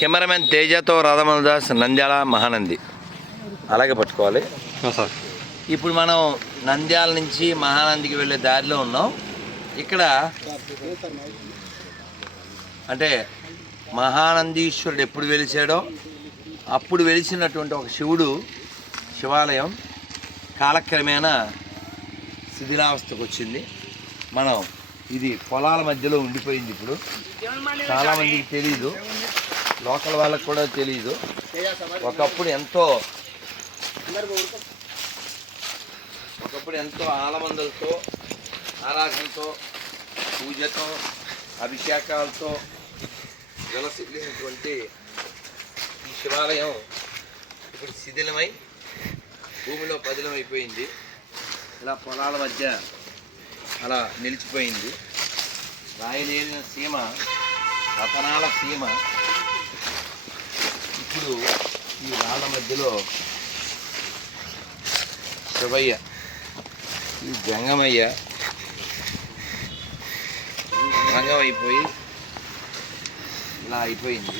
Cameraman తేజతో రాధమోహన్ దాస్ నంద్యాల మహానంది. అలాగే పట్టుకోవాలి. సార్. ఇప్పుడు మనం నంద్యాల నుంచి మహానందికి వెళ్ళే దారిలో ఉన్నాం. ఇక్కడ అంటే మహానందీశ్వరుడు ఎప్పుడు వెలిసాడో అప్పుడు వెలిసినటువంటి ఒక శివుడు శివాలయం కాలక్రమేణా శిథిలావస్థకు వచ్చింది మనం ఇది పొలాల మధ్యలో ఉండిపోయింది ఇప్పుడు. చాలామందికి తెలియదు లోకల్ వాళ్ళకి కూడా తెలియదు ఒకప్పుడు ఎంతో ఒకప్పుడు ఎంతో ఆలమందలతో ఆరాధనతో పూజతో అభిషేకాలతో విలసిల్లినటువంటి ఈ శివాలయం ఇప్పుడు శిథిలమై భూమిలో పదిలమైపోయింది. ఇలా పొలాల మధ్య అలా నిలిచిపోయింది. రాయలేని సీమ రతనాల సీమ ఇప్పుడు ఈ రాళ్ళ మధ్యలో శివయ్య ఈ జంగమయ్య రంగం అయిపోయి ఇలా అయిపోయింది.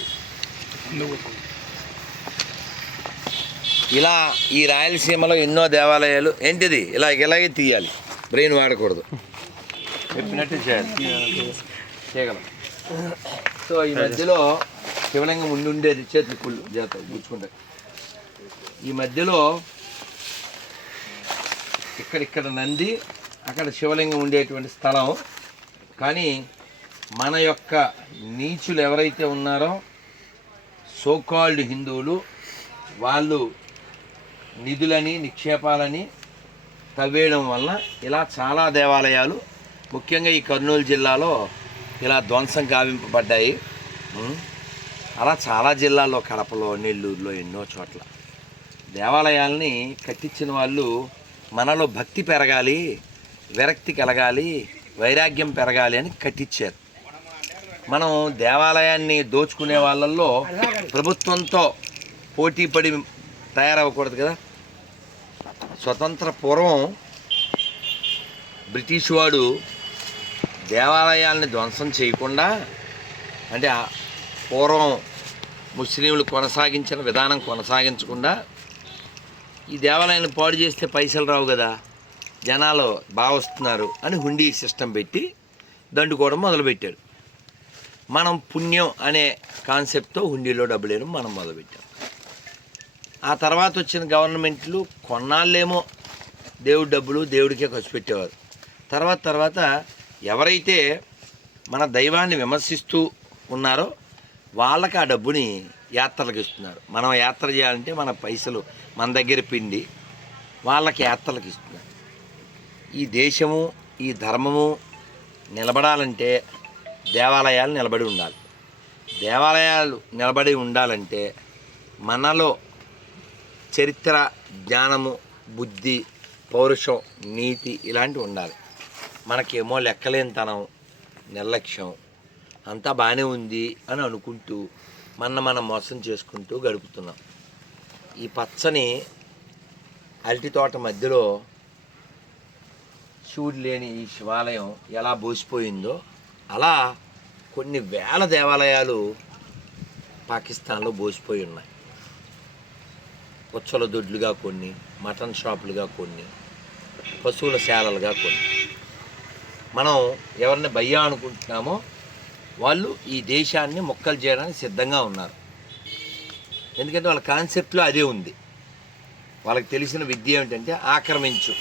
ఇలా ఈ రాయలసీమలో ఎన్నో దేవాలయాలు ఏంటిది? ఇలా ఇలాగే తీయాలి. బ్రెయిన్ వాడకూడదు. చెప్పినట్టు చేయాలి. చేయగలం. సో ఈ మధ్యలో శివలింగం ఉండి ఉండేది చేతులు కుళ్ళు. చేత గుచ్చుకుంటే. ఈ మధ్యలో ఇక్కడిక్కడ నంది అక్కడ శివలింగం ఉండేటువంటి స్థలం. కానీ మన యొక్క నీచులు ఎవరైతే ఉన్నారో సోకాల్డ్ హిందువులు వాళ్ళు నిధులని నిక్షేపాలని తవ్వేయడం వలన ఇలా చాలా దేవాలయాలు ముఖ్యంగా ఈ కర్నూలు జిల్లాలో ఇలా ధ్వంసం గావింపబడ్డాయి. అలా చాలా జిల్లాల్లో కడపలో నెల్లూరులో ఎన్నో చోట్ల. దేవాలయాల్ని కట్టించిన వాళ్ళు మనలో భక్తి పెరగాలి విరక్తి కలగాలి వైరాగ్యం పెరగాలి అని కట్టించారు. మనం దేవాలయాన్ని దోచుకునే వాళ్ళల్లో ప్రభుత్వంతో పోటీ పడి తయారవ్వకూడదు కదా. స్వతంత్ర పూర్వం బ్రిటిష్ వాడు దేవాలయాల్ని ధ్వంసం చేయకుండా అంటే పూర్వం ముస్లింలు కొనసాగించిన విధానం కొనసాగించకుండా ఈ దేవాలయాన్ని పాడు చేస్తే పైసలు రావు కదా జనాలు బాగా వస్తున్నారు అని హుండీ సిస్టమ్ పెట్టి దండుకోవడం మొదలుపెట్టారు. మనం పుణ్యం అనే కాన్సెప్ట్తో హుండీలో డబ్బులు వేయడం మనం మొదలుపెట్టాం. ఆ తర్వాత వచ్చిన గవర్నమెంట్లు కొన్నాళ్ళేమో దేవుడి డబ్బులు దేవుడికే ఖర్చు పెట్టేవారు. తర్వాత తర్వాత ఎవరైతే మన దైవాన్ని విమర్శిస్తూ ఉన్నారో వాళ్ళకి ఆ డబ్బుని యాత్రలకు ఇస్తున్నారు. మనం యాత్ర చేయాలంటే మన పైసలు మన దగ్గర పిండి వాళ్ళకి యాత్రలకు ఇస్తున్నారు. ఈ దేశము ఈ ధర్మము నిలబడాలంటే దేవాలయాలు నిలబడి ఉండాలి. దేవాలయాలు నిలబడి ఉండాలంటే మనలో చరిత్ర జ్ఞానము బుద్ధి పౌరుషం నీతి ఇలాంటివి ఉండాలి. మనకేమో లెక్కలేనితనం నిర్లక్ష్యం అంతా బాగానే ఉంది అని అనుకుంటూ మన మనం మోసం చేసుకుంటూ గడుపుతున్నాం. ఈ పచ్చని అరటి తోట మధ్యలో శివుడు లేని ఈ శివాలయం ఎలా బోసిపోయిందో అలా కొన్ని వేల దేవాలయాలు పాకిస్తాన్లో బోసిపోయి ఉన్నాయి. ఉచ్చల దొడ్లుగా కొన్ని మటన్ షాపులుగా కొన్ని పశువుల శాలలుగా కొన్ని. మనం ఎవరిని భయ్యా అనుకుంటున్నామో వాళ్ళు ఈ దేశాన్ని మొక్కలు చేయడానికి సిద్ధంగా ఉన్నారు. ఎందుకంటే వాళ్ళ కాన్సెప్ట్లో అదే ఉంది. వాళ్ళకి తెలిసిన విద్య ఏమిటంటే ఆక్రమించు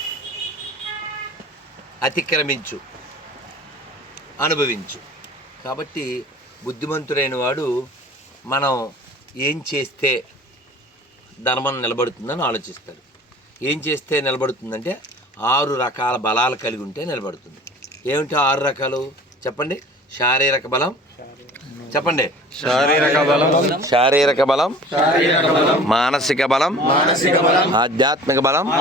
అతిక్రమించు అనుభవించు. కాబట్టి బుద్ధిమంతుడైన వాడు మనం ఏం చేస్తే ధర్మం నిలబడుతుందని ఆలోచిస్తాడు. ఏం చేస్తే నిలబడుతుందంటే ఆరు రకాల బలాలు కలిగి ఉంటే నిలబడుతుంది. ఏమిటి ఆరు రకాలు? చెప్పండి. శారీరక బలం? చెప్పండి. శారీరక బలం. శారీరక బలం. మానసిక బలం. ఆధ్యాత్మిక బలం.